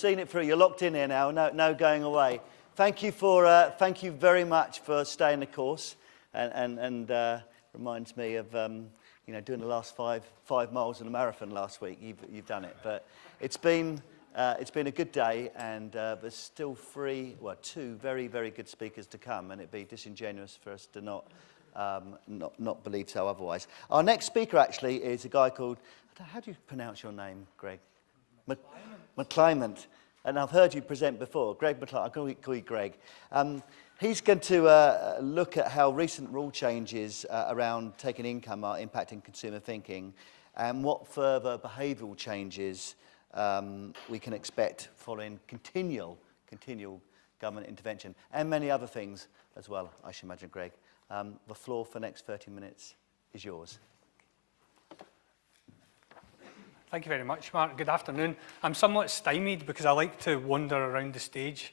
seen it through. You're locked in here now. No going away. Thank you very much for staying the course, and reminds me of doing the last five miles in a marathon last week. You've done it, but it's been a good day, and there's still two very, very good speakers to come, and it'd be disingenuous for us to not believe so otherwise. Our next speaker actually is a guy called, how do you pronounce your name, Gregg? McClymont. And I've heard you present before. Gregg McClymont, I'll call you Gregg. He's going to look at how recent rule changes around taking income are impacting consumer thinking, and what further behavioural changes we can expect following continual government intervention, and many other things as well, I should imagine, Gregg. The floor for the next 30 minutes is yours. Thank you very much, Mark. Good afternoon. I'm somewhat stymied because I like to wander around the stage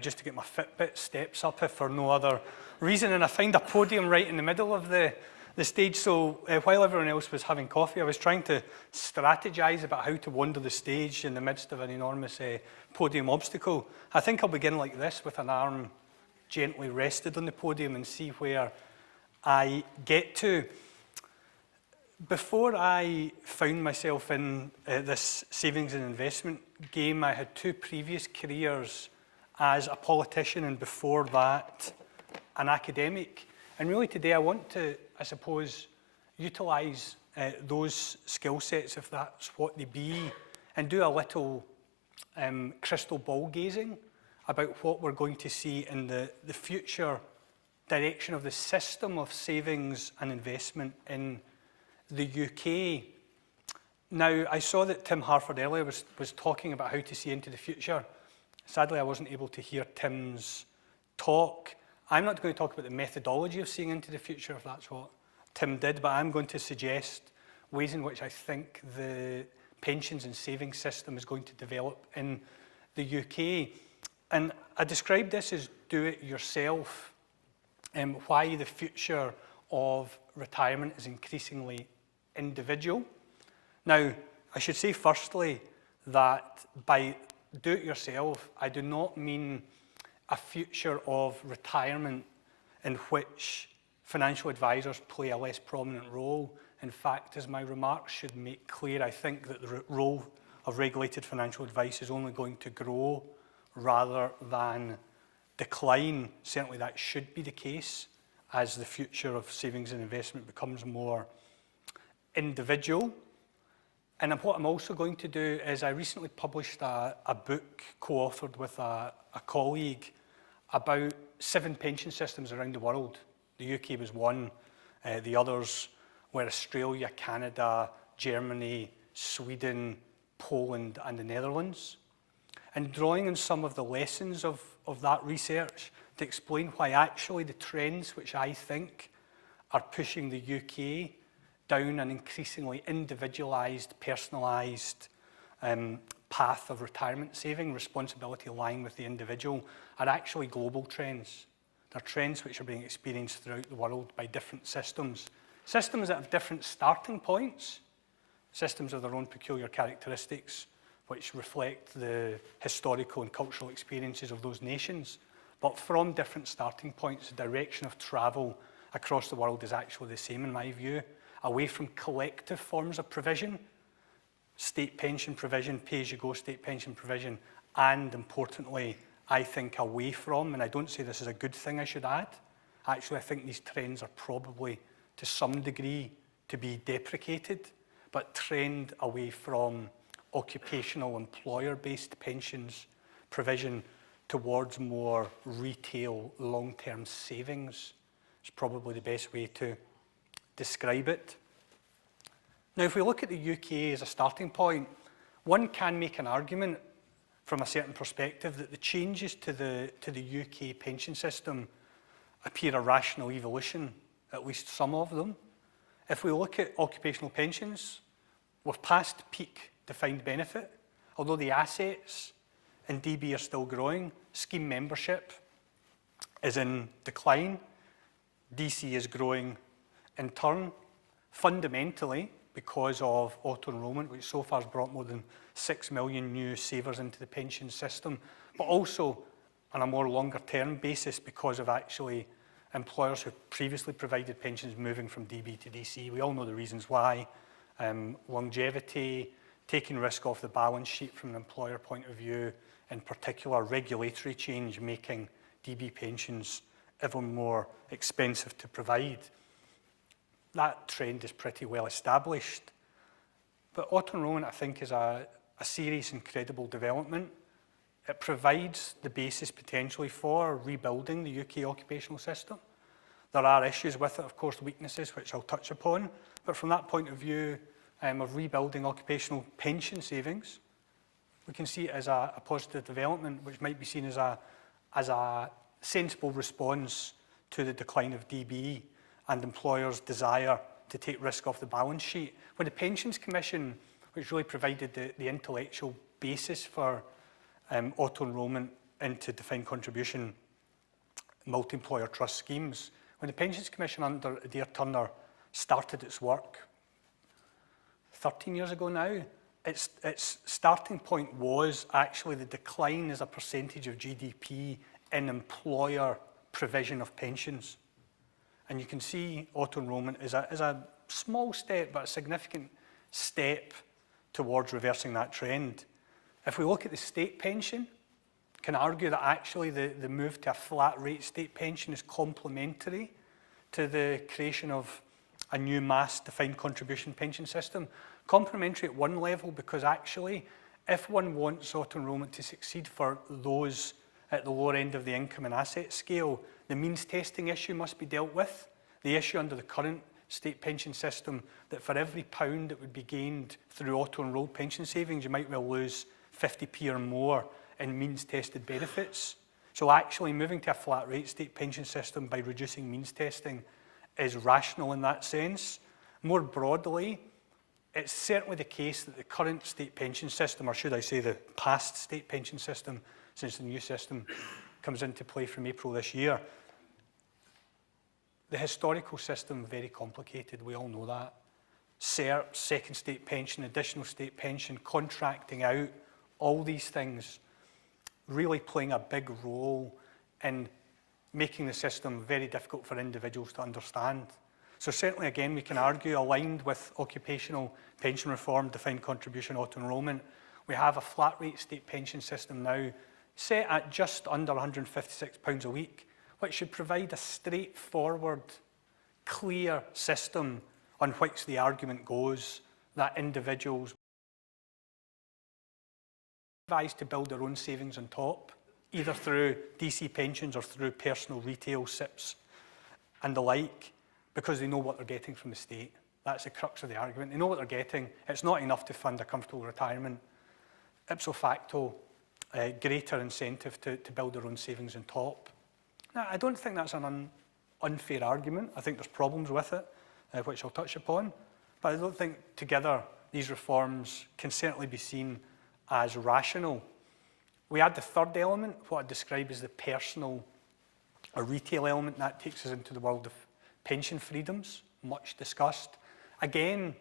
just to get my Fitbit steps up, if for no other reason, and I find a podium right in the middle of the stage. So while everyone else was having coffee, I was trying to strategize about how to wander the stage in the midst of an enormous podium obstacle. I think I'll begin like this, with an arm gently rested on the podium, and see where I get to. Before I found myself in this savings and investment game, I had two previous careers as a politician, and before that, an academic. And really today I want to, I suppose, utilise those skill sets, if that's what they be, and do a little crystal ball gazing about what we're going to see in the future direction of the system of savings and investment in the UK. Now, I saw that Tim Harford earlier was talking about how to see into the future. Sadly, I wasn't able to hear Tim's talk. I'm not going to talk about the methodology of seeing into the future, if that's what Tim did, but I'm going to suggest ways in which I think the pensions and savings system is going to develop in the UK. And I described this as do it yourself, and why the future of retirement is increasingly individual. Now, I should say firstly that by do it yourself, I do not mean a future of retirement in which financial advisors play a less prominent role. In fact, as my remarks should make clear, I think that the role of regulated financial advice is only going to grow rather than decline. Certainly that should be the case as the future of savings and investment becomes more individual. And what I'm also going to do is, I recently published a book co-authored with a colleague about 7 pension systems around the world. The UK was one. The others were Australia, Canada, Germany, Sweden, Poland, and the Netherlands. And drawing on some of the lessons of that research to explain why actually the trends which I think are pushing the UK down an increasingly individualised, personalised path of retirement saving, responsibility lying with the individual, are actually global trends. They're trends which are being experienced throughout the world by different systems. Systems that have different starting points, systems of their own peculiar characteristics, which reflect the historical and cultural experiences of those nations. But from different starting points, the direction of travel across the world is actually the same, in my view, away from collective forms of provision, state pension provision, pay-as-you-go state pension provision, and importantly, I think away from, and I don't say this is a good thing, I should add, actually I think these trends are probably to some degree to be deprecated, but trend away from occupational employer-based pensions provision towards more retail long-term savings. It's probably the best way to describe it. Now, if we look at the UK as a starting point, one can make an argument from a certain perspective that the changes to the UK pension system appear a rational evolution, at least some of them. If we look at occupational pensions, we've passed peak defined benefit, although the assets in DB are still growing. Scheme membership is in decline. DC is growing in turn, fundamentally because of auto-enrollment, which so far has brought more than 6 million new savers into the pension system, but also on a more longer term basis because of actually employers who previously provided pensions moving from DB to DC. We all know the reasons why. Longevity, taking risk off the balance sheet from an employer point of view, in particular regulatory change making DB pensions ever more expensive to provide. That trend is pretty well established. But auto-enrolment, I think, is a serious and credible development. It provides the basis potentially for rebuilding the UK occupational system. There are issues with it, of course, weaknesses, which I'll touch upon. But from that point of view of rebuilding occupational pension savings, we can see it as a positive development, which might be seen as a sensible response to the decline of DB and employers' desire to take risk off the balance sheet. When the Pensions Commission, which really provided the intellectual basis for auto-enrolment into defined contribution multi-employer trust schemes, when the Pensions Commission under Adair Turner started its work 13 years ago now, its starting point was actually the decline as a percentage of GDP in employer provision of pensions. And you can see auto-enrolment is a small step, but a significant step towards reversing that trend. If we look at the state pension, can argue that actually the move to a flat rate state pension is complementary to the creation of a new mass defined contribution pension system. Complementary at one level because actually if one wants auto-enrolment to succeed for those at the lower end of the income and asset scale, the means testing issue must be dealt with. The issue under the current state pension system that for every £1 that would be gained through auto-enrolled pension savings, you might well lose 50p or more in means tested benefits. So actually moving to a flat rate state pension system by reducing means testing is rational in that sense. More broadly, it's certainly the case that the current state pension system, or should I say the past state pension system, since the new system comes into play from April this year, the historical system, very complicated, we all know that. CERP, second state pension, additional state pension, contracting out, all these things really playing a big role in making the system very difficult for individuals to understand. So certainly, again, we can argue, aligned with occupational pension reform, defined contribution auto-enrolment, we have a flat rate state pension system now set at just under £156 a week, which should provide a straightforward, clear system on which the argument goes that individuals are advised to build their own savings on top, either through DC pensions or through personal retail SIPs and the like, because they know what they're getting from the state. That's the crux of the argument. They know what they're getting. It's not enough to fund a comfortable retirement. Ipso facto, greater incentive to build their own savings on top. Now, I don't think that's an unfair argument. I think there's problems with it, which I'll touch upon. But I don't think together these reforms can certainly be seen as rational. We add the third element, what I describe as the personal or retail element, that takes us into the world of pension freedoms, much discussed. Again,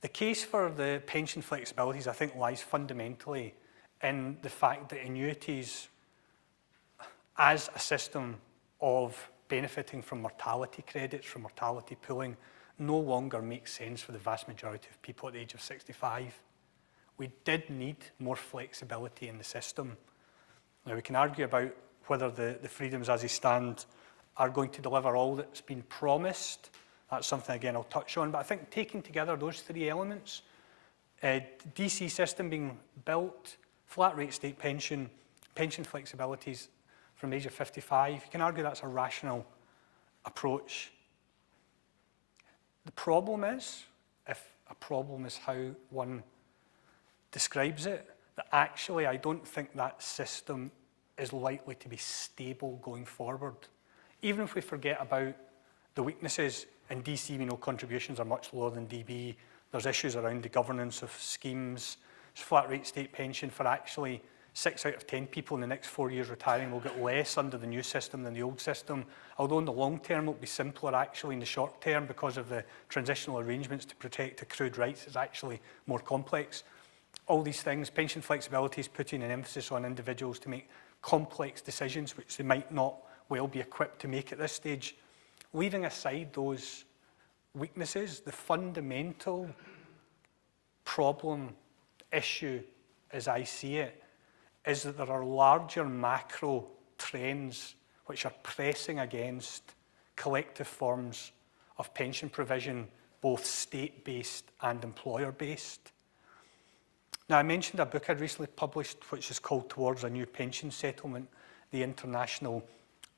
the case for the pension flexibilities, I think, lies fundamentally in the fact that annuities, as a system of benefiting from mortality credits, from mortality pooling, no longer makes sense for the vast majority of people at the age of 65. We did need more flexibility in the system. Now, we can argue about whether the freedoms as they stand are going to deliver all that's been promised. That's something, again, I'll touch on. But I think taking together those three elements, DC system being built, flat rate state pension, pension flexibilities from the age of 55, you can argue that's a rational approach. The problem is, if a problem is how one describes it, that actually I don't think that system is likely to be stable going forward. Even if we forget about the weaknesses, in DC we know contributions are much lower than DB, there's issues around the governance of schemes, there's flat rate state pension for actually 6 out of 10 people in the next 4 years retiring will get less under the new system than the old system, although in the long term it'll be simpler actually in the short term because of the transitional arrangements to protect accrued rights is actually more complex. all these things. Pension flexibility is putting an emphasis on individuals to make complex decisions which they might not well be equipped to make at this stage. Leaving aside those weaknesses, the fundamental problem, issue, as I see it, is that there are larger macro trends which are pressing against collective forms of pension provision, both state-based and employer-based. Now, I mentioned a book I'd recently published which is called Towards a New Pension Settlement, the International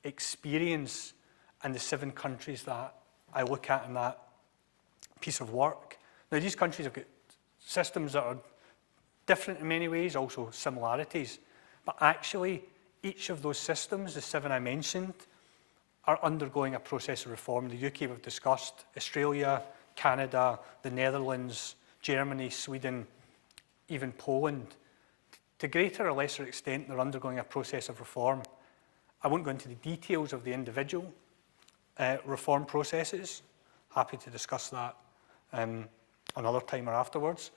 Experience, and the 7 countries that I look at in that piece of work. Now, these countries have got systems that are different in many ways, also similarities, but actually each of those systems, the 7 I mentioned, are undergoing a process of reform. The UK we've discussed, Australia, Canada, the Netherlands, Germany, Sweden, even Poland. To greater or lesser extent, they're undergoing a process of reform. I won't go into the details of the individual reform processes. Happy to discuss that another time or afterwards.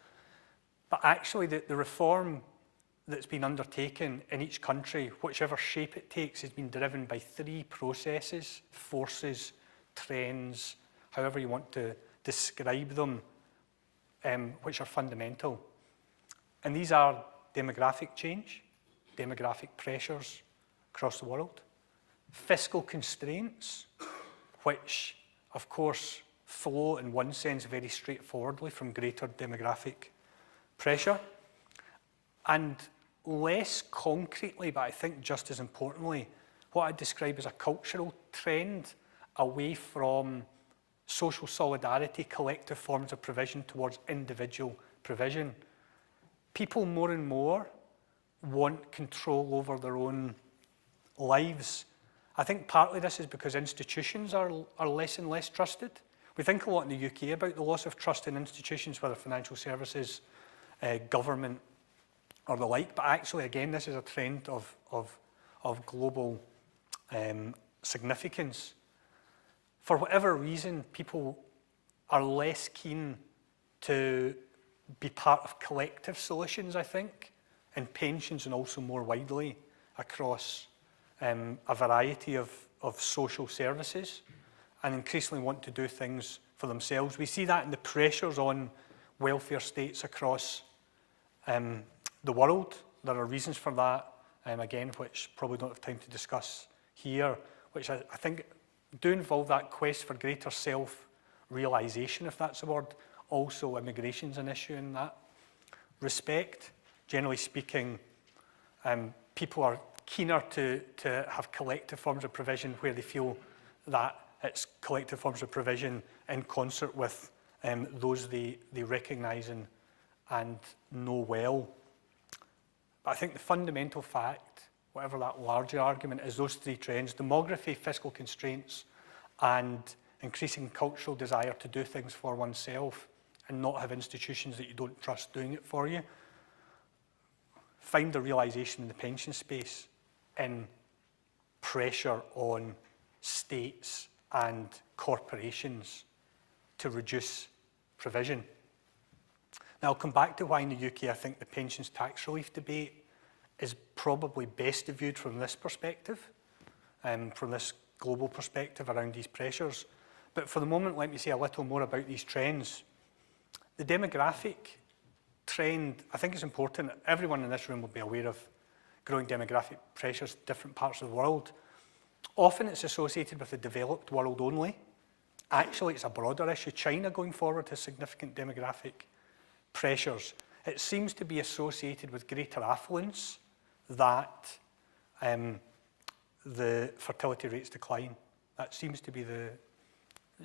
But actually, the reform that's been undertaken in each country, whichever shape it takes, has been driven by 3 processes, forces, trends, however you want to describe them, which are fundamental. And these are demographic change, demographic pressures across the world, fiscal constraints, which, of course, flow in one sense very straightforwardly from greater demographic pressure, and less concretely, but I think just as importantly, what I describe as a cultural trend away from social solidarity, collective forms of provision towards individual provision. People more and more want control over their own lives. I think partly this is because institutions are less and less trusted. We think a lot in the UK about the loss of trust in institutions, whether financial services, government, or the like, but actually, again, this is a trend of global significance. For whatever reason, people are less keen to be part of collective solutions, I think, in pensions and also more widely across a variety of social services, and increasingly want to do things for themselves. We see that in the pressures on welfare states across the world. There are reasons for that, again, which probably don't have time to discuss here, which I think do involve that quest for greater self-realisation, if that's a word. Also, immigration's an issue in that respect. Generally speaking, people are keener to have collective forms of provision where they feel that it's collective forms of provision in concert with those they recognise and know well. But I think the fundamental fact, whatever that larger argument is, those 3 trends: demography, fiscal constraints, and increasing cultural desire to do things for oneself and not have institutions that you don't trust doing it for you, find the realisation in the pension space in pressure on states and corporations to reduce provision. Now, I'll come back to why in the UK I think the pensions tax relief debate is probably best viewed from this perspective, from this global perspective around these pressures. But for the moment, let me say a little more about these trends. The demographic trend, I think it's important. Everyone in this room will be aware of growing demographic pressures in different parts of the world. Often it's associated with the developed world only. Actually, it's a broader issue. China, going forward, has significant demographic pressures. It seems to be associated with greater affluence that the fertility rates decline. That seems to be the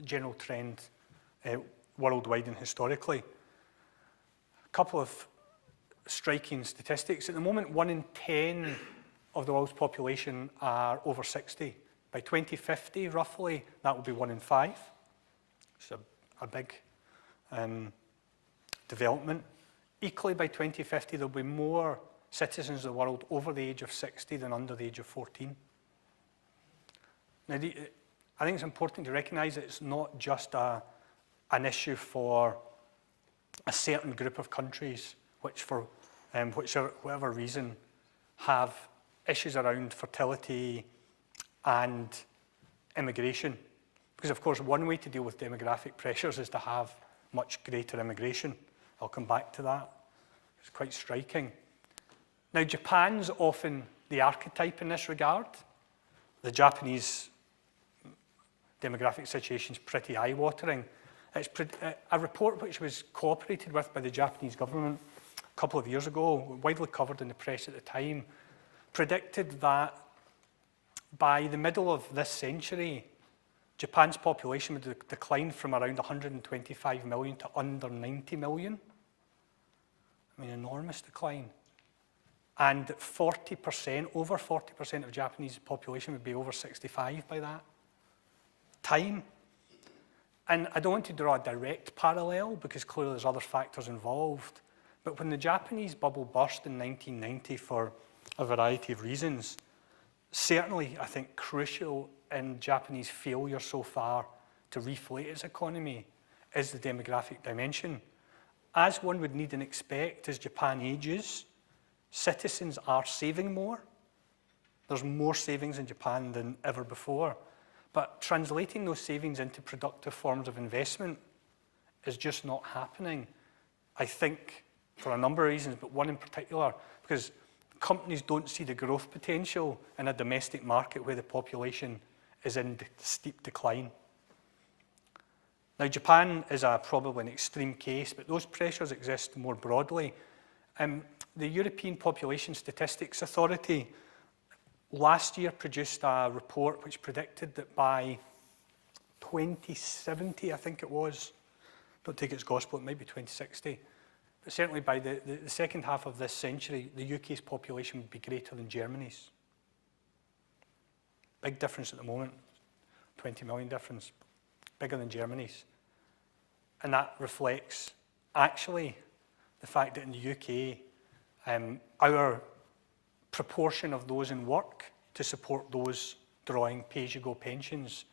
general trend worldwide and historically. A couple of striking statistics. At the moment, 1 in 10 of the world's population are over 60. By 2050, roughly, that will be 1 in 5. It's a big development. Equally, by 2050, there'll be more citizens of the world over the age of 60 than under the age of 14. Now, I think it's important to recognise that it's not just an issue for a certain group of countries, which for which for whatever reason have issues around fertility and immigration. Because of course, one way to deal with demographic pressures is to have much greater immigration. I'll come back to that. It's quite striking. Now, Japan's often the archetype in this regard. The Japanese demographic situation is pretty eye-watering. It's a report which was cooperated with by the Japanese government a couple of years ago, widely covered in the press at the time, predicted that by the middle of this century, Japan's population would decline from around 125 million to under 90 million. I mean, enormous decline. And 40%, over 40% of Japanese population would be over 65 by that time. And I don't want to draw a direct parallel because clearly there's other factors involved. But when the Japanese bubble burst in 1990 for a variety of reasons, certainly, I think, crucial in Japanese failure so far to reflate its economy is the demographic dimension. As one would need and expect as Japan ages, citizens are saving more. There's more savings in Japan than ever before. But translating those savings into productive forms of investment is just not happening. I think for a number of reasons, but one in particular, because companies don't see the growth potential in a domestic market where the population is in steep decline. Now, Japan is probably an extreme case, but those pressures exist more broadly. The European Population Statistics Authority last year produced a report which predicted that by 2070, I think it was, don't take it as gospel, it might be 2060, but certainly by the second half of this century, the UK's population would be greater than Germany's. Big difference at the moment, 20 million difference, bigger than Germany's. And that reflects, actually, the fact that in the UK, our proportion of those in work to support those drawing pay-as-you-go pensions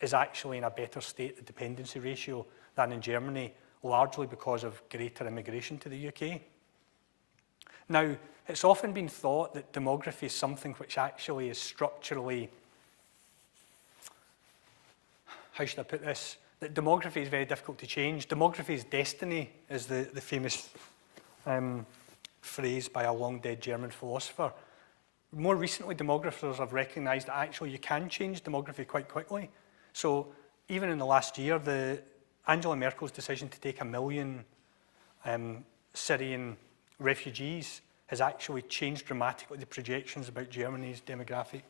is actually in a better state, the dependency ratio, than in Germany, largely because of greater immigration to the UK. Now, it's often been thought that demography is something which actually is structurally, how should I put this? That demography is very difficult to change. Demography is destiny, is the famous phrase by a long-dead German philosopher. More recently, demographers have recognised that actually you can change demography quite quickly. So even in the last year, Angela Merkel's decision to take 1 million Syrian refugees has actually changed dramatically the projections about Germany's demographic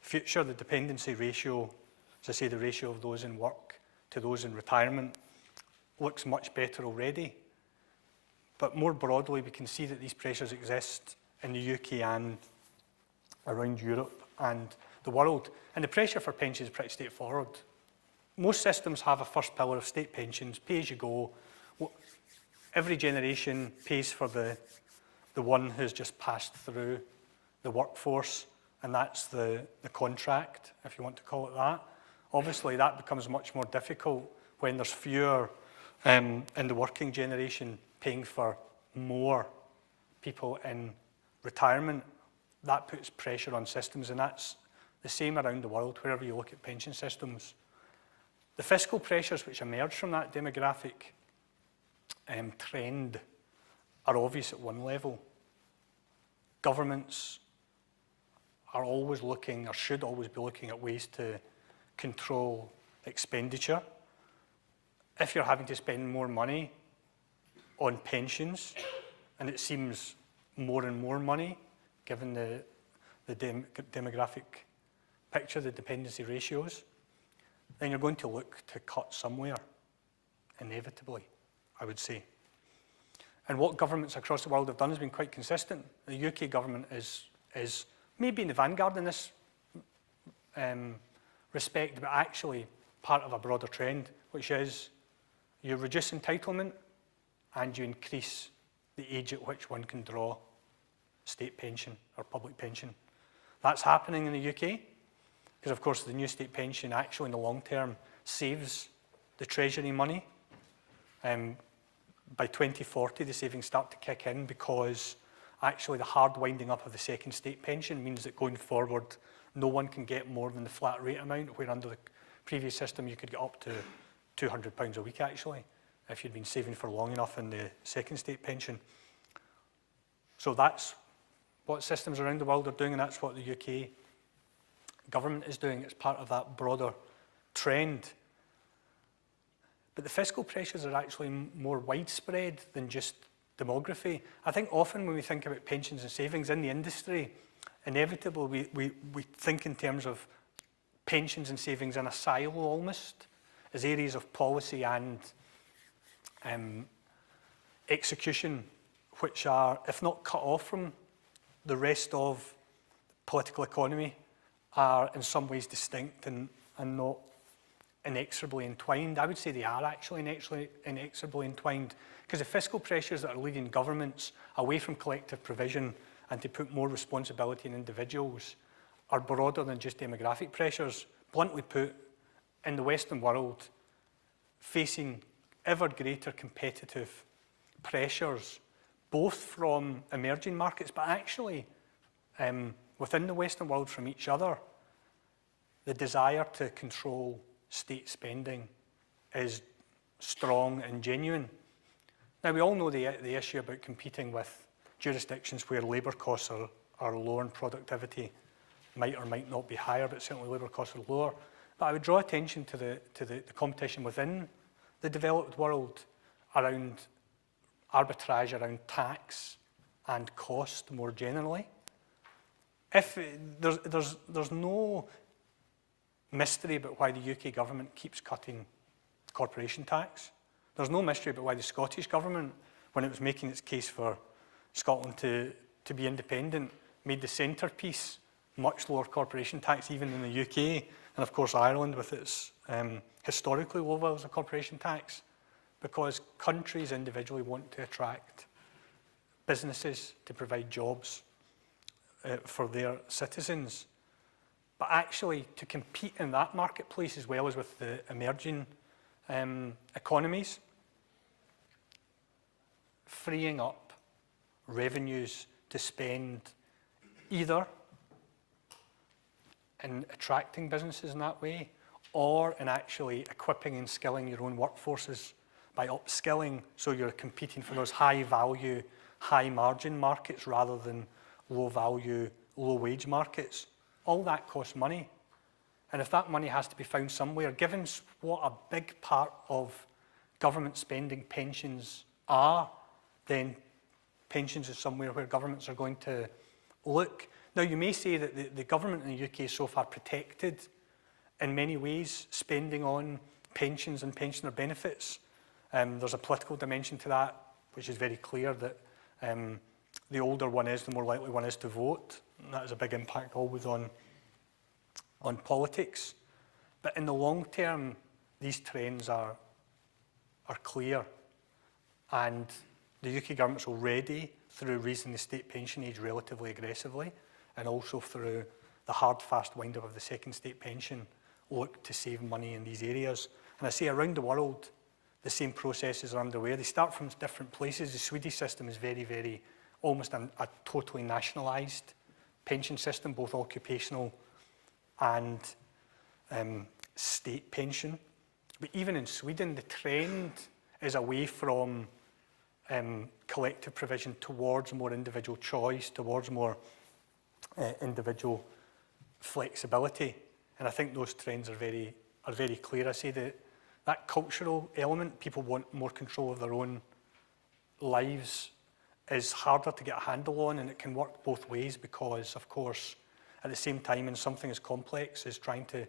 future. The dependency ratio, as I say, the ratio of those in work to those in retirement, looks much better already. But more broadly, we can see that these pressures exist in the UK and around Europe and the world. And the pressure for pensions is pretty straightforward. Most systems have a first pillar of state pensions, pay as you go. Every generation pays for the one who's just passed through the workforce, and that's the contract, if you want to call it that. Obviously, that becomes much more difficult when there's fewer in the working generation paying for more people in retirement. That puts pressure on systems, and that's the same around the world, wherever you look at pension systems. The fiscal pressures which emerge from that demographic trend are obvious at one level. Governments are always looking, or should always be looking, at ways to control expenditure. If you're having to spend more money on pensions, and it seems more and more money, given the demographic picture, the dependency ratios, then you're going to look to cut somewhere, inevitably, I would say. And what governments across the world have done has been quite consistent. The UK government is maybe in the vanguard in this respect, but actually part of a broader trend, which is you reduce entitlement and you increase the age at which one can draw state pension or public pension. That's happening in the UK, because of course the new state pension actually in the long term saves the Treasury money by 2040, the savings start to kick in, because actually the hard winding up of the second state pension means that going forward, no one can get more than the flat rate amount, where under the previous system you could get up to £200 a week actually, if you'd been saving for long enough in the second state pension. So that's what systems around the world are doing, and that's what the UK government is doing. It's part of that broader trend. But the fiscal pressures are actually more widespread than just demography. I think often when we think about pensions and savings in the industry, inevitably we think in terms of pensions and savings in a silo almost, as areas of policy and execution which are, if not cut off from the rest of political economy, are in some ways distinct and not inexorably entwined. I would say they are actually inexorably entwined, because the fiscal pressures that are leading governments away from collective provision and to put more responsibility in individuals are broader than just demographic pressures. Bluntly put, in the Western world, facing ever greater competitive pressures, both from emerging markets, but actually within the Western world from each other, the desire to control state spending is strong and genuine. Now, we all know the issue about competing with jurisdictions where labour costs are lower and productivity might or might not be higher, but certainly labour costs are lower. But I would draw attention to the competition within the developed world around arbitrage around tax and cost more generally. If there's no mystery about why the UK government keeps cutting corporation tax. There's no mystery about why the Scottish government, when it was making its case for Scotland to be independent, made the centrepiece much lower corporation tax even in the UK, and of course Ireland with its historically low levels of corporation tax, because countries individually want to attract businesses to provide jobs for their citizens. But actually, to compete in that marketplace as well as with the emerging economies, freeing up revenues to spend either in attracting businesses in that way, or in actually equipping and skilling your own workforces by upskilling, so you're competing for those high-value, high-margin markets rather than low-value, low-wage markets. All that costs money. And if that money has to be found somewhere, given what a big part of government spending pensions are, then pensions is somewhere where governments are going to look. Now, you may say that the government in the UK is so far protected in many ways, spending on pensions and pensioner benefits. There's a political dimension to that, which is very clear that the older one is, the more likely one is to vote. And that has a big impact always on politics. But in the long term, these trends are clear. And the UK government's already, through raising the state pension age relatively aggressively, and also through the hard, fast wind-up of the second state pension, look to save money in these areas. And I say around the world, the same processes are underway. They start from different places. The Swedish system is very, very, almost a totally nationalised pension system, both occupational and state pension. But even in Sweden, the trend is away from collective provision towards more individual choice, towards more individual flexibility. And I think those trends are very clear. I say that cultural element, people want more control of their own lives, is harder to get a handle on, and it can work both ways because, of course, at the same time, in something as complex as trying to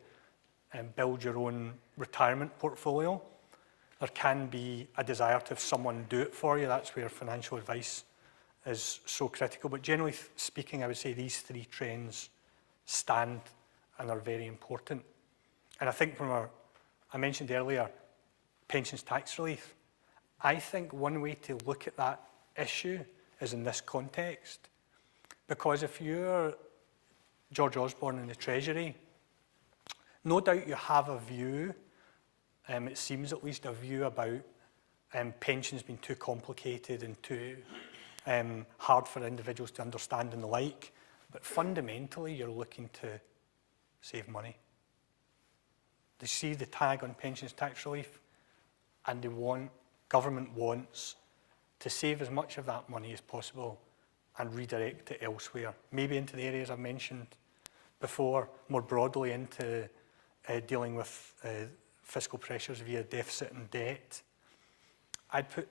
build your own retirement portfolio, there can be a desire to have someone do it for you. That's where financial advice is so critical. But generally speaking, I would say these three trends stand and are very important. And I think I mentioned earlier, pensions tax relief. I think one way to look at that issue is in this context. Because if you're George Osborne in the Treasury, no doubt you have a view, it seems at least a view about pensions being too complicated and too hard for individuals to understand and the like. But fundamentally, you're looking to save money. They see the tag on pensions tax relief, and government wants to save as much of that money as possible and redirect it elsewhere, maybe into the areas I've mentioned before, more broadly into dealing with fiscal pressures via deficit and debt. I'd put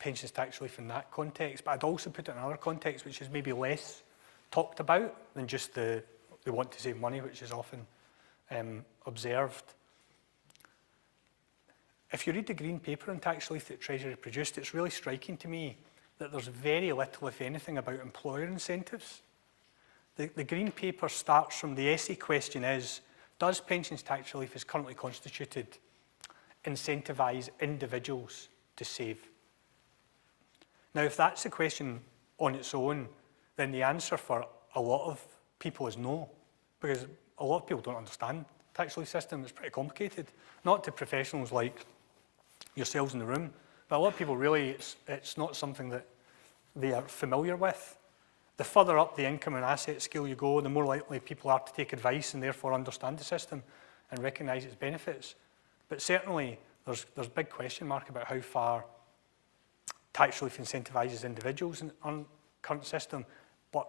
pensions tax relief in that context, but I'd also put it in another context which is maybe less talked about than just they want to save money, which is often observed. If you read the green paper on tax relief that Treasury produced, it's really striking to me that there's very little, if anything, about employer incentives. The green paper starts from the essay question is, does pensions tax relief as currently constituted incentivise individuals to save? Now, if that's the question on its own, then the answer for a lot of people is no, because a lot of people don't understand the tax relief system. It's pretty complicated, not to professionals like yourselves in the room, but a lot of people really, it's not something that they are familiar with. The further up the income and asset scale you go, the more likely people are to take advice and therefore understand the system and recognise its benefits. But certainly, there's big question mark about how far tax relief incentivises individuals in our current system. But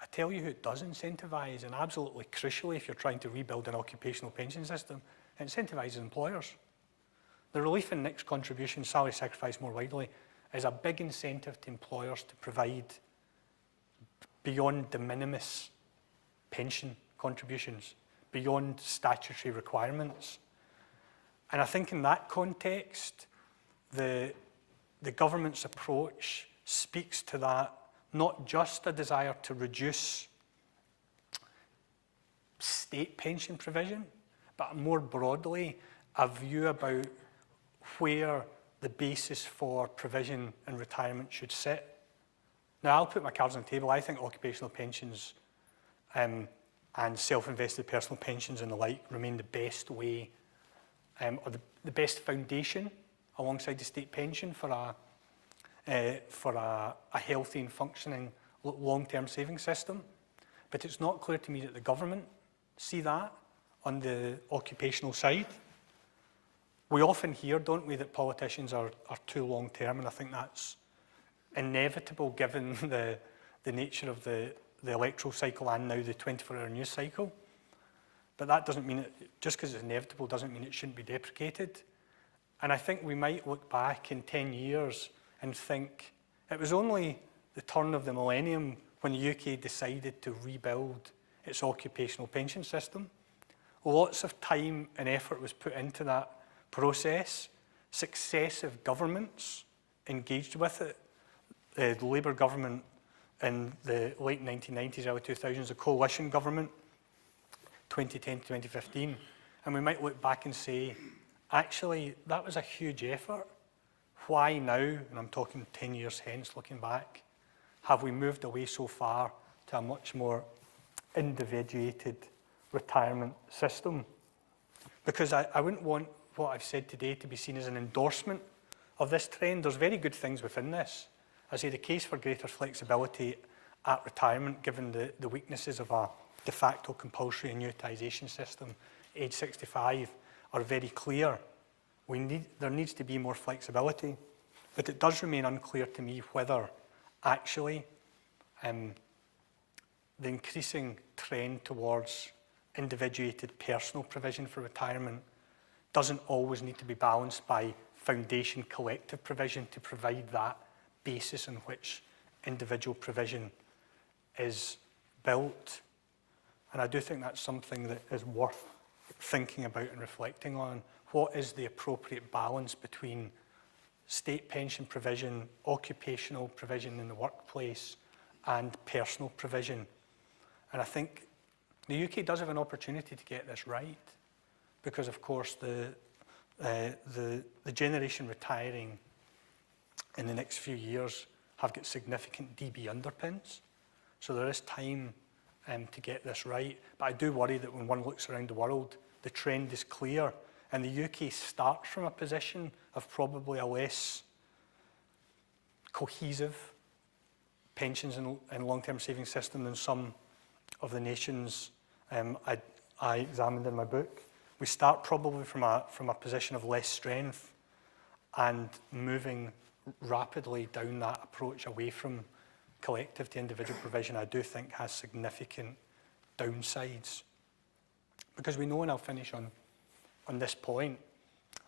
I tell you who it does incentivise, and absolutely crucially if you're trying to rebuild an occupational pension system, it incentivises employers. The relief in NIC's contribution, salary sacrifice more widely, is a big incentive to employers to provide beyond de minimis pension contributions, beyond statutory requirements. And I think in that context, the government's approach speaks to that, not just a desire to reduce state pension provision, but more broadly, a view about where the basis for provision and retirement should sit. Now, I'll put my cards on the table. I think occupational pensions and self-invested personal pensions and the like remain the best way, or the best foundation alongside the state pension for a healthy and functioning long-term savings system. But it's not clear to me that the government see that on the occupational side. We often hear, don't we, that politicians are too long-term, and I think that's inevitable given the nature of the electoral cycle and now the 24-hour news cycle. But that doesn't mean just because it's inevitable doesn't mean it shouldn't be deprecated. And I think we might look back in 10 years and think it was only the turn of the millennium when the UK decided to rebuild its occupational pension system. Lots of time and effort was put into that process. Successive governments engaged with it. The Labour government in the late 1990s, early 2000s, the coalition government, 2010 to 2015. And we might look back and say, actually, that was a huge effort. Why now, and I'm talking 10 years hence, looking back, have we moved away so far to a much more individuated retirement system? Because I wouldn't want what I've said today to be seen as an endorsement of this trend. There's very good things within this. I say the case for greater flexibility at retirement, given the weaknesses of a de facto compulsory annuitisation system, age 65, are very clear. There needs to be more flexibility, but it does remain unclear to me whether actually the increasing trend towards individuated personal provision for retirement doesn't always need to be balanced by foundation collective provision to provide that basis on which individual provision is built. And I do think that's something that is worth thinking about and reflecting on. What is the appropriate balance between state pension provision, occupational provision in the workplace, and personal provision? And I think the UK does have an opportunity to get this right, because of course the generation retiring in the next few years have got significant DB underpins. So there is time to get this right. But I do worry that when one looks around the world, the trend is clear. And the UK starts from a position of probably a less cohesive pensions and long-term savings system than some of the nations I examined in my book. We start probably from a position of less strength and moving rapidly down that approach away from collective to individual provision, I do think has significant downsides. Because we know, and I'll finish on this point,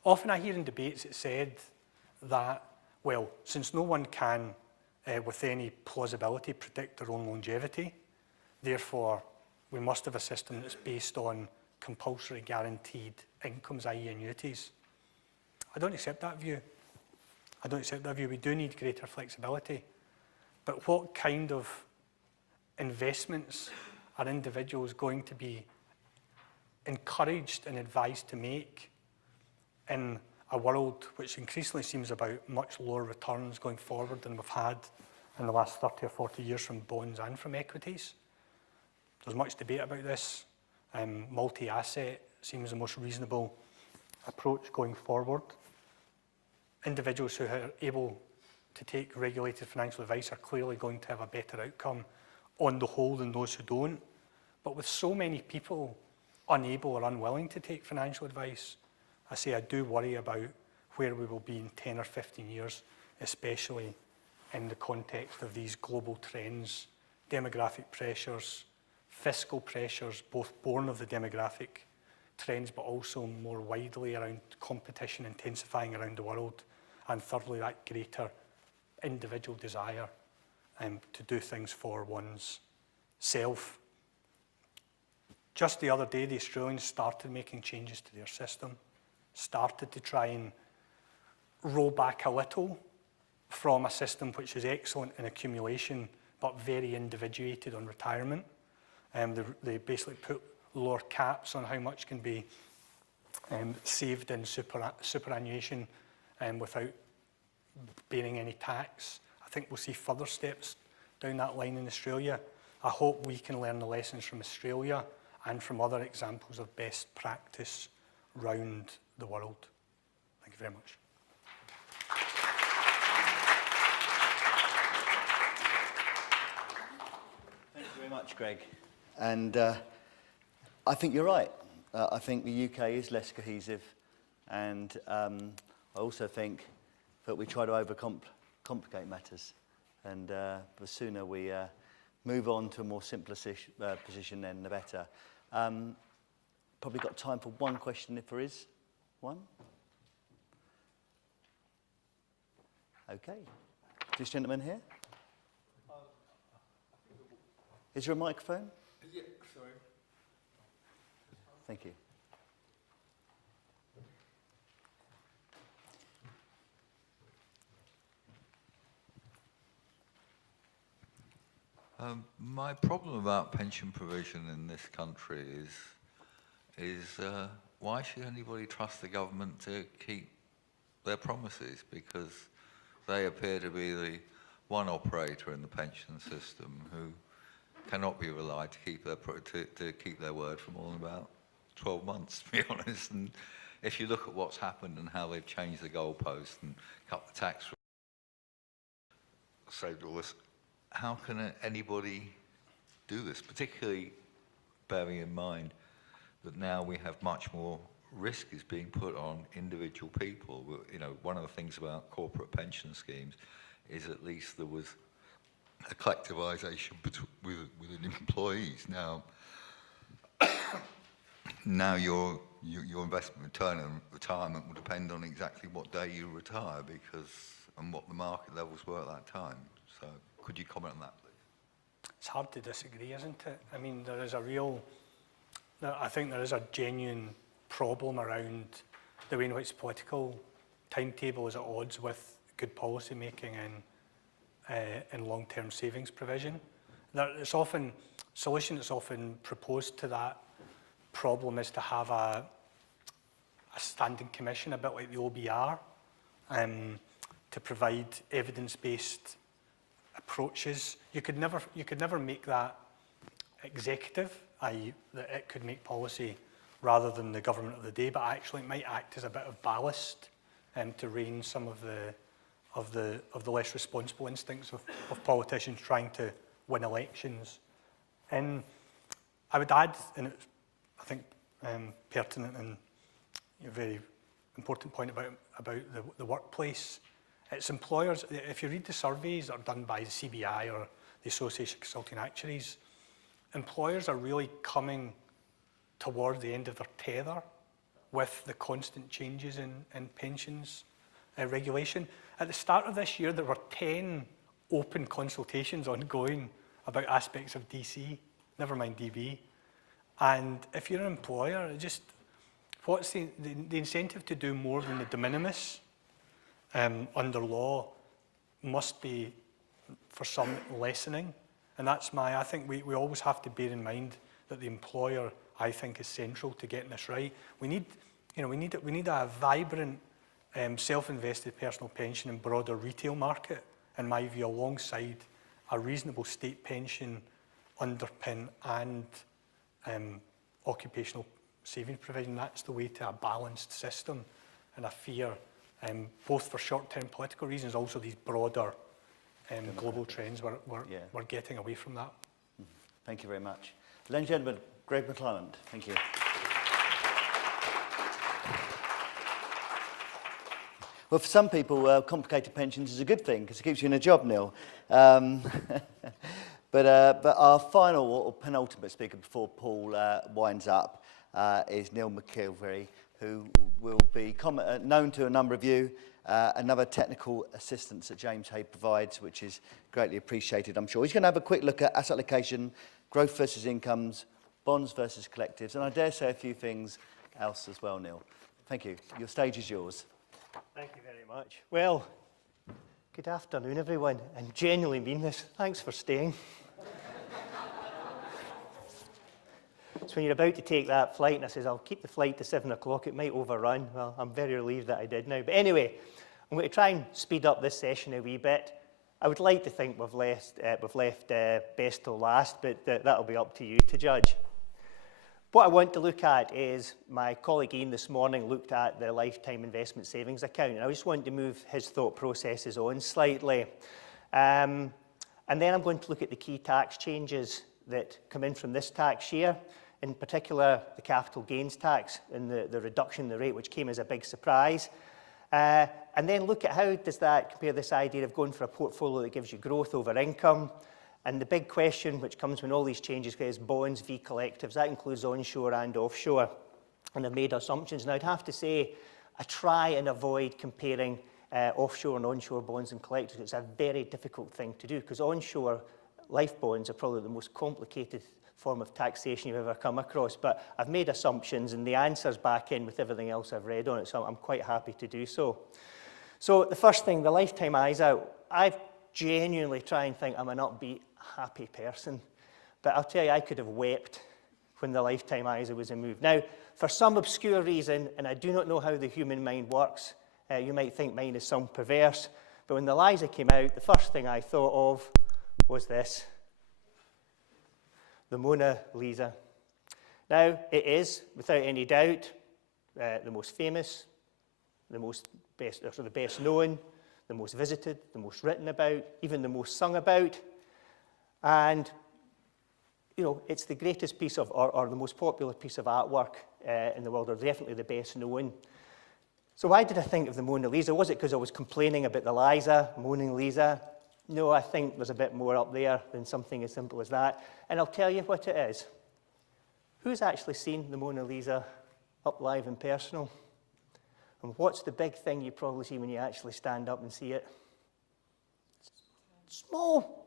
often I hear in debates it said that, well, since no one can, with any plausibility, predict their own longevity, therefore we must have a system that's based on compulsory guaranteed incomes, i.e. annuities. I don't accept that view. I don't accept that view. We do need greater flexibility. But what kind of investments are individuals going to be encouraged and advised to make in a world which increasingly seems about much lower returns going forward than we've had in the last 30 or 40 years from bonds and from equities? There's much debate about this. Multi-asset seems the most reasonable approach going forward. Individuals who are able to take regulated financial advice are clearly going to have a better outcome on the whole than those who don't. But with so many people unable or unwilling to take financial advice, I say I do worry about where we will be in 10 or 15 years, especially in the context of these global trends, demographic pressures, fiscal pressures, both born of the demographic trends, but also more widely around competition intensifying around the world, and thirdly, that greater individual desire to do things for one's self. Just the other day, the Australians started making changes to their system, started to try and roll back a little from a system which is excellent in accumulation, but very individuated on retirement. They basically put lower caps on how much can be saved in superannuation without bearing any tax. I think we'll see further steps down that line in Australia. I hope we can learn the lessons from Australia and from other examples of best practice round the world. Thank you very much. Thank you very much, Greg. And I think you're right. I think the UK is less cohesive, and I also think that we try to overcomplicate matters. And the sooner we move on to a more simpler position, then the better. Probably got time for one question if there is one. Okay. This gentleman here. Is there a microphone? Yeah, sorry. Thank you. My problem about pension provision in this country is why should anybody trust the government to keep their promises? Because they appear to be the one operator in the pension system who cannot be relied to keep their word for more than about 12 months, to be honest. And if you look at what's happened and how they've changed the goalpost and cut the tax rate, saved all this, how can anybody do this? Particularly bearing in mind that now we have much more risk is being put on individual people. You know, one of the things about corporate pension schemes is at least there was a collectivisation within employees. Now your investment return and retirement will depend on exactly what day you retire and what the market levels were at that time. So could you comment on that, please? It's hard to disagree, isn't it? I mean, I think there is a genuine problem around the way in which political timetable is at odds with good policy making and long-term savings provision. Solution that's often proposed to that problem is to have a standing commission, a bit like the OBR, to provide evidence-based approaches. You could never make that executive, i.e. that it could make policy rather than the government of the day, but actually it might act as a bit of ballast to rein some of the less responsible instincts of politicians trying to win elections. I would add, and it's, I think, pertinent and a very important point about the workplace. It's employers. If you read the surveys that are done by the CBI or the Association of Consulting Actuaries, employers are really coming toward the end of their tether with the constant changes in pensions regulation. At the start of this year, there were 10 open consultations ongoing about aspects of DC, never mind DB. And if you're an employer, what's the incentive to do more than the de minimis under law must be, for some, lessening. And that's I think we always have to bear in mind that the employer, I think, is central to getting this right. We need a vibrant, self-invested personal pension and broader retail market, in my view, alongside a reasonable state pension underpin and occupational savings provision. That's the way to a balanced system. And I fear, both for short-term political reasons, also these broader global trends, we're getting away from that. Thank you very much. Ladies and gentlemen, Gregg McClymont, thank you. Well, for some people, complicated pensions is a good thing because it keeps you in a job, Neil. But our final or penultimate speaker before Paul winds up is Neil MacGillivray, who will be known to a number of you, another technical assistance that James Hay provides, which is greatly appreciated, I'm sure. He's going to have a quick look at asset allocation, growth versus incomes, bonds versus collectives, and I dare say a few things else as well, Neil. Thank you. Your stage is yours. Thank you very much. Well, good afternoon, everyone, and genuinely mean this. Thanks for staying. So when you're about to take that flight, and I says, I'll keep the flight to 7 o'clock, it might overrun. Well, I'm very relieved that I did now. But anyway, I'm going to try and speed up this session a wee bit. I would like to think we've left best till last, but that'll be up to you to judge. What I want to look at is, my colleague Ian this morning looked at the lifetime investment savings account, and I just want to move his thought processes on slightly. And then I'm going to look at the key tax changes that come in from this tax year, in particular the capital gains tax and the reduction in the rate, which came as a big surprise. And then look at how does that compare this idea of going for a portfolio that gives you growth over income. And the big question, which comes when all these changes, is bonds v collectives. That includes onshore and offshore. And I've made assumptions. And I'd have to say, I try and avoid comparing offshore and onshore bonds and collectives. It's a very difficult thing to do, because onshore life bonds are probably the most complicated form of taxation you've ever come across. But I've made assumptions, and the answer's back in with everything else I've read on it, so I'm quite happy to do so. So the first thing, the lifetime ISA, I genuinely try and think I'm an upbeat, happy person. But I'll tell you, I could have wept when the lifetime ISA was removed. Now, for some obscure reason, and I do not know how the human mind works, you might think mine is some perverse, but when the ISA came out, the first thing I thought of was this: the Mona Lisa. Now, it is, without any doubt, the most famous, the best known, the most visited, the most written about, even the most sung about. And, you know, it's the greatest piece of, or the most popular piece of artwork in the world, or definitely the best known. So why did I think of the Mona Lisa? Was it because I was complaining about the Lisa, moaning Lisa? No, I think there's a bit more up there than something as simple as that. And I'll tell you what it is. Who's actually seen the Mona Lisa up live and personal? And what's the big thing you probably see when you actually stand up and see it? Small.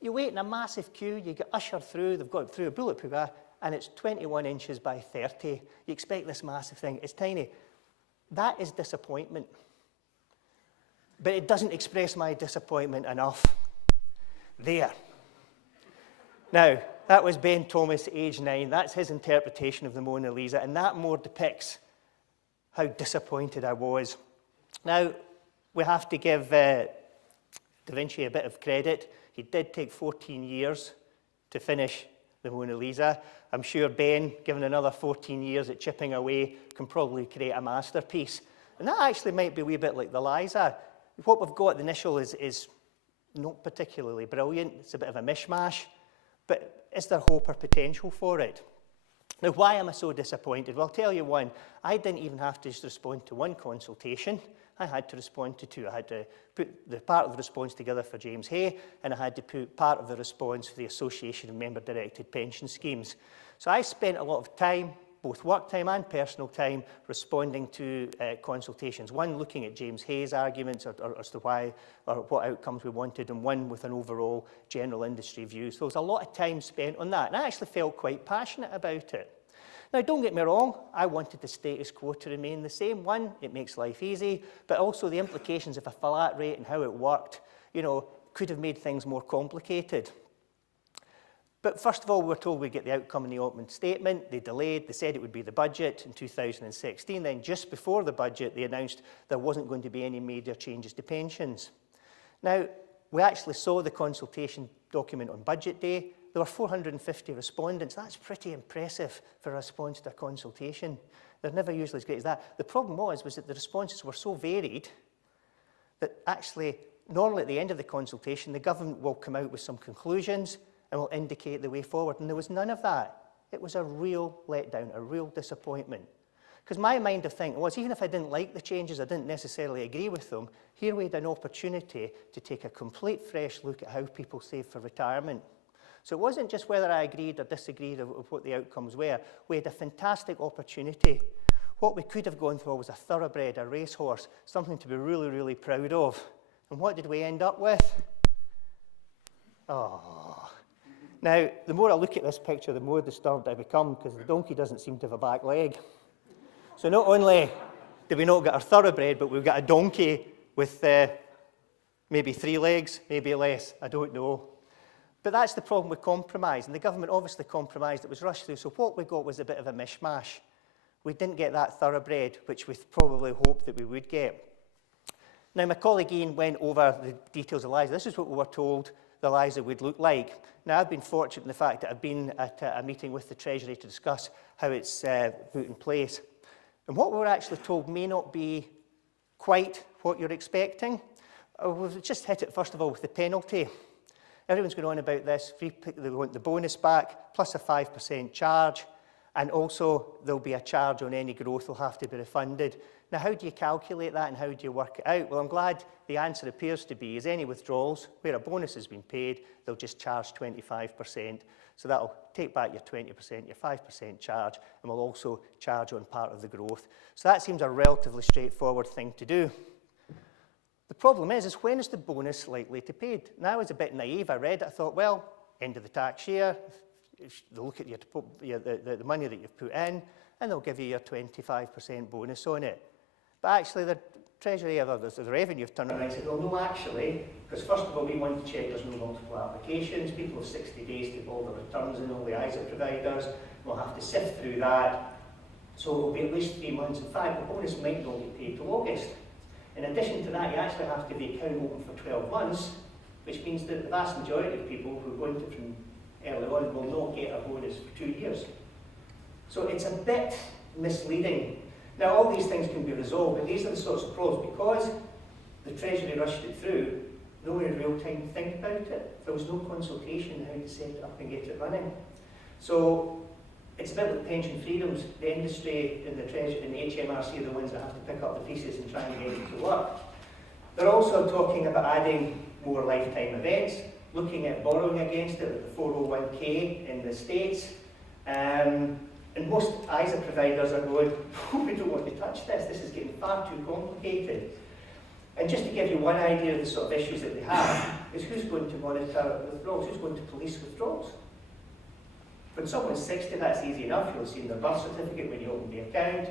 You wait in a massive queue, you get ushered through, they've got through a bulletproof glass, and it's 21 inches by 30. You expect this massive thing, it's tiny. That is disappointment. But it doesn't express my disappointment enough. There. Now, that was Ben Thomas, age 9. That's his interpretation of the Mona Lisa, and that more depicts how disappointed I was. Now, we have to give Da Vinci a bit of credit. He did take 14 years to finish the Mona Lisa. I'm sure Ben, given another 14 years at chipping away, can probably create a masterpiece. And that actually might be a wee bit like the Liza. What we've got, the initial, is not particularly brilliant. It's a bit of a mishmash. But is there hope or potential for it? Now, why am I so disappointed? Well, I'll tell you one. I didn't even have to just respond to one consultation. I had to respond to two. I had to put the part of the response together for James Hay, and I had to put part of the response for the Association of Member-Directed Pension Schemes. So I spent a lot of time, both work time and personal time, responding to consultations. One looking at James Hay's arguments or as to why or what outcomes we wanted, and one with an overall general industry view. So there was a lot of time spent on that, and I actually felt quite passionate about it. Now, don't get me wrong, I wanted the status quo to remain the same. One, it makes life easy, but also the implications of a flat rate and how it worked, you know, could have made things more complicated. But first of all, we were told we'd get the outcome in the opening statement. They delayed. They said it would be the budget in 2016. Then just before the budget, they announced there wasn't going to be any major changes to pensions. Now, we actually saw the consultation document on budget day. There were 450 respondents. That's pretty impressive for a response to a consultation. They're never usually as great as that. The problem was that the responses were so varied that actually, normally at the end of the consultation, the government will come out with some conclusions and will indicate the way forward. And there was none of that. It was a real letdown, a real disappointment. Because my mind of thinking was, even if I didn't like the changes, I didn't necessarily agree with them, here we had an opportunity to take a complete fresh look at how people save for retirement. So it wasn't just whether I agreed or disagreed of what the outcomes were. We had a fantastic opportunity. What we could have gone for was a thoroughbred, a racehorse, something to be really, really proud of. And what did we end up with? Oh. Now, the more I look at this picture, the more disturbed I become, because the donkey doesn't seem to have a back leg. So not only did we not get our thoroughbred, but we've got a donkey with maybe 3 legs, maybe less, I don't know. But that's the problem with compromise, and the government obviously compromised. It was rushed through, so what we got was a bit of a mishmash. We didn't get that thoroughbred, which we probably hoped that we would get. Now, my colleague Ian went over the details of Liza. This is what we were told the Liza would look like. Now, I've been fortunate in the fact that I've been at a meeting with the Treasury to discuss how it's put in place. And what we were actually told may not be quite what you're expecting. We've just hit it, first of all, with the penalty. Everyone's going on about this. They want the bonus back, plus a 5% charge, and also there'll be a charge on any growth that'll have to be refunded. Now, how do you calculate that and how do you work it out? Well, I'm glad the answer appears to be is any withdrawals where a bonus has been paid, they'll just charge 25%. So that'll take back your 20%, your 5% charge, and will also charge on part of the growth. So that seems a relatively straightforward thing to do. The problem is when is the bonus likely to be paid? Now, I was a bit naive. I read it. I thought, well, end of the tax year, they'll look at the money that you've put in, and they'll give you your 25% bonus on it. But actually, the Treasury, the revenue have turned around and said, well, no, actually, because first of all, we want to check there's no multiple applications. People have 60 days to all the returns in all the ISA providers. We'll have to sift through that. So it'll be at least 3 months. In fact, the bonus might not get paid till August. In addition to that, you actually have to have the account open for 12 months, which means that the vast majority of people who go into it from early on will not get a bonus for 2 years. So it's a bit misleading. Now, all these things can be resolved, but these are the sorts of problems. Because the Treasury rushed it through, no one in real time to think about it. There was no consultation on how to set it up and get it running. So it's a bit like pension freedoms. The industry and the Treasury and the HMRC are the ones that have to pick up the pieces and try and get it to work. They're also talking about adding more lifetime events, looking at borrowing against it, like the 401k in the States. And most ISA providers are going, oh, we don't want to touch this. This is getting far too complicated. And just to give you one idea of the sort of issues that they have, is who's going to monitor withdrawals? Who's going to police withdrawals? When someone's 60, that's easy enough. You'll see in their birth certificate when you open the account.